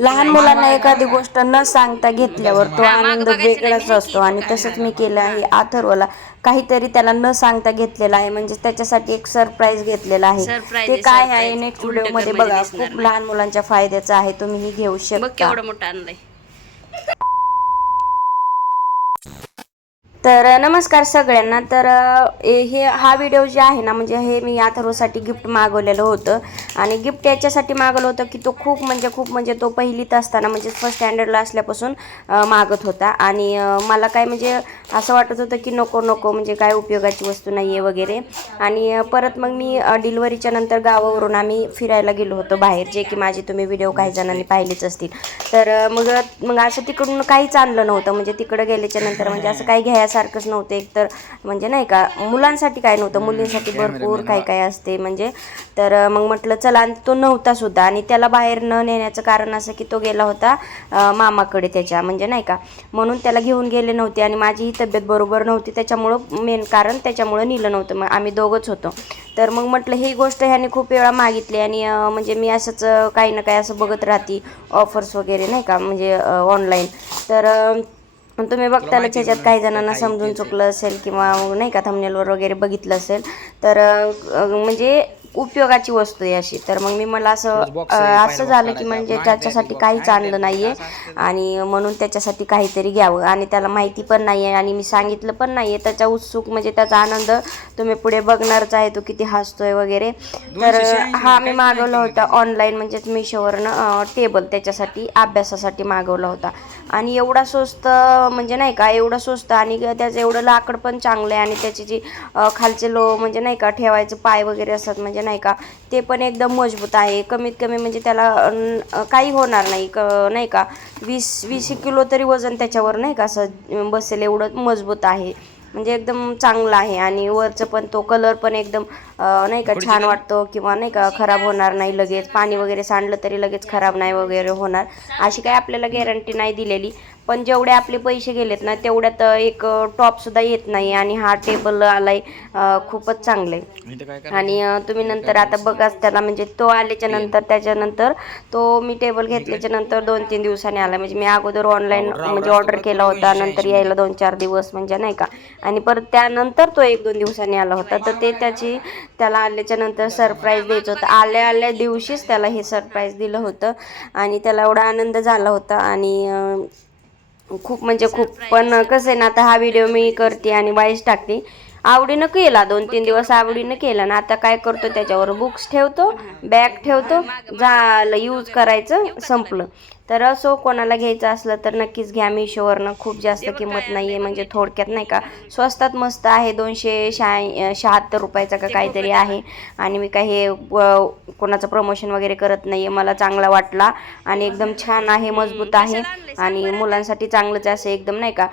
लहान मुलांना एखादी गोष्ट न सांगता घेतल्यावर तो आनंद वेगळाच असतो. आणि तसंच मी केलं आहे अथर्वला काहीतरी त्याला न सांगता घेतलेला आहे. म्हणजे त्याच्यासाठी एक सरप्राईज घेतलेला आहे. ते काय. आहे नेक्स्ट व्हिडिओमध्ये बघा. खूप. लहान मुलांच्या फायद्याचं आहे. तुम्हीही घेऊ बघ शकता. केवढं मोठं आणलंय. तर नमस्कार सगळ्यांना. तर हे हा व्हिडिओ जे आहे ना म्हणजे हे मी अथर्वसाठी गिफ्ट मागवलेलं होतं. आणि गिफ्ट याच्यासाठी मागवलं होतं की तो खूप म्हणजे खूप म्हणजे तो पहिलीत असताना म्हणजे फर्स्ट स्टँडर्डला असल्यापासून मागत होता. आणि मला काय म्हणजे असं वाटत होतं की नको नको म्हणजे काय उपयोगाची वस्तू नाही आहे वगैरे. आणि परत मग मी डिलिव्हरीच्या नंतर गावावरून आम्ही फिरायला गेलो होतो बाहेर जे की माझे तुम्ही व्हिडिओ काही जणांनी पाहिलेच असतील. तर मग मग असं तिकडून काहीच आणलं नव्हतं. म्हणजे तिकडं गेल्याच्यानंतर म्हणजे असं काही घ्यायचं घ्यायसारखंच नव्हतं एक तर म्हणजे नाही का मुलांसाठी काय नव्हतं मुलींसाठी भरपूर काही काय असते. म्हणजे तर मग म्हटलं चला आणि तो नव्हता सुद्धा. आणि त्याला बाहेर न नेण्याचं कारण असं की तो गेला होता मामाकडे त्याच्या. म्हणजे नाही का म्हणून त्याला घेऊन गेले नव्हते. आणि माझीही तब्येत बरोबर नव्हती. त्याच्यामुळं मेन कारण त्याच्यामुळं नेलं नव्हतं. मग आम्ही दोघंच होतो. तर मग म्हटलं ही गोष्ट ह्याने खूप वेळा मागितली. आणि म्हणजे मी असंच काही ना काही असं बघत राहते. ऑफर्स वगैरे नाही का म्हणजे ऑनलाईन तर अ, तुम्ही बघताना त्याच्यात काही जणांना समजून चुकलं असेल किंवा मग नाही का थंबनेलवर वगैरे बघितलं असेल तर म्हणजे उपयोगाची वस्तू आहे अशी. तर मग मी मला असं असं झालं की म्हणजे त्याच्यासाठी काहीच आणलं नाहीये. आणि म्हणून त्याच्यासाठी काहीतरी घ्यावं. आणि त्याला माहिती पण नाही आहे आणि मी सांगितलं पण नाही आहे त्याचा उत्सुक म्हणजे त्याचा आनंद तुम्ही पुढे बघणारच आहे तो किती हसतोय वगैरे. तर हा मी मागवला होता ऑनलाईन म्हणजेच मिशोवरनं टेबल त्याच्यासाठी अभ्यासासाठी मागवला होता. आणि एवढा स्वस्त म्हणजे नाही का एवढं स्वस्त आणि त्याचं एवढं लाकड पण चांगलं आहे आणि त्याची जी खालचे लो म्हणजे नाही का ठेवायचं पाय वगैरे असतात म्हणजे नाही का? ते पण एकदम मजबूत आहे. कमीत कमी म्हणजे त्याला काही होणार नाही क नाही का? वीस वीस किलो तरी वजन त्याच्यावर नाही का असं बसेल एवढं मजबूत आहे. म्हणजे एकदम चांगला आहे आणि वरचं पण तो कलर पण एकदम नाही का छान वाटतो किंवा नाही का खराब होणार नाही लगेच. पाणी वगैरे सांडलं तरी लगेच खराब नाही वगैरे होणार. अशी काही आपल्याला गॅरंटी नाही दिलेली. पण जेवढे आपले पैसे गेलेत ना तेवढ्यात एक टॉपसुद्धा येत नाही आणि हा टेबल आलाय खूपच चांगलं आहे आणि तुम्ही नंतर आता बघाच त्याला म्हणजे तो आल्याच्यानंतर त्याच्यानंतर तो मी टेबल घेतल्याच्या नंतर दोन तीन दिवसांनी आला. म्हणजे मी अगोदर ऑनलाईन म्हणजे ऑर्डर केला होता नंतर यायला दोन चार दिवस म्हणजे नाही का. आणि परत त्यानंतर तो एक दोन दिवसांनी आला होता. तर ते त्याची त्याला आल्याच्यानंतर सरप्राईज द्यायचं होतं. आल्या आल्या दिवशीच त्याला हे सरप्राईज दिलं होतं. आणि त्याला एवढा आनंद झाला होता. आणि खूप म्हणजे खूप. पण कसं आहे ना आता हा व्हिडिओ मी करते आणि बाईस टाकते. आवडीनं केला दोन तीन दिवस आवडीनं केला. ना आता काय करतो त्याच्यावर बुक्स ठेवतो बॅग ठेवतो झालं यूज करायचं संपलं. तर असो कोणाला घ्यायचं असलं तर नक्कीच घ्या मिशोवरनं. खूप जास्त किंमत नाही आहे म्हणजे. थोडक्यात नाही का? स्वस्तात मस्त आहे दोनशे शहा शहात्तर रुपयाचा का काहीतरी आहे. आणि मी काही कोणाचं प्रमोशन वगैरे करत नाही आहे मला चांगला वाटला आणि एकदम छान आहे मजबूत आहे आणि मुलांसाठी चांगलंच असं एकदम नाही का?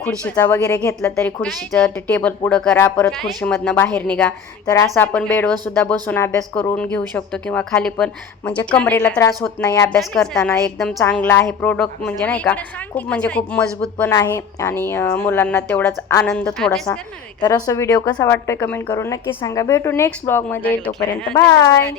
खुर्शीचा वगैरे घेतलं तरी खुर्शीचं ते टेबल पुढं करा परत खुर्शीमधनं बाहेर निघा. तर असं आपण बेडवर सुद्धा बसून अभ्यास करून घेऊ शकतो किंवा खाली पण. म्हणजे कमरेला त्रास होत नाही अभ्यास करताना. एकदम चांगला आहे प्रोडक्ट म्हणजे नाही का खूप म्हणजे खूप मजबूत पण आहे आणि मुलांना तेवढाच आनंद थोडासा. तर असं व्हिडिओ कसा वाटतोय कमेंट करून नक्की सांगा. भेटू नेक्स्ट ब्लॉगमध्ये तोपर्यंत बाय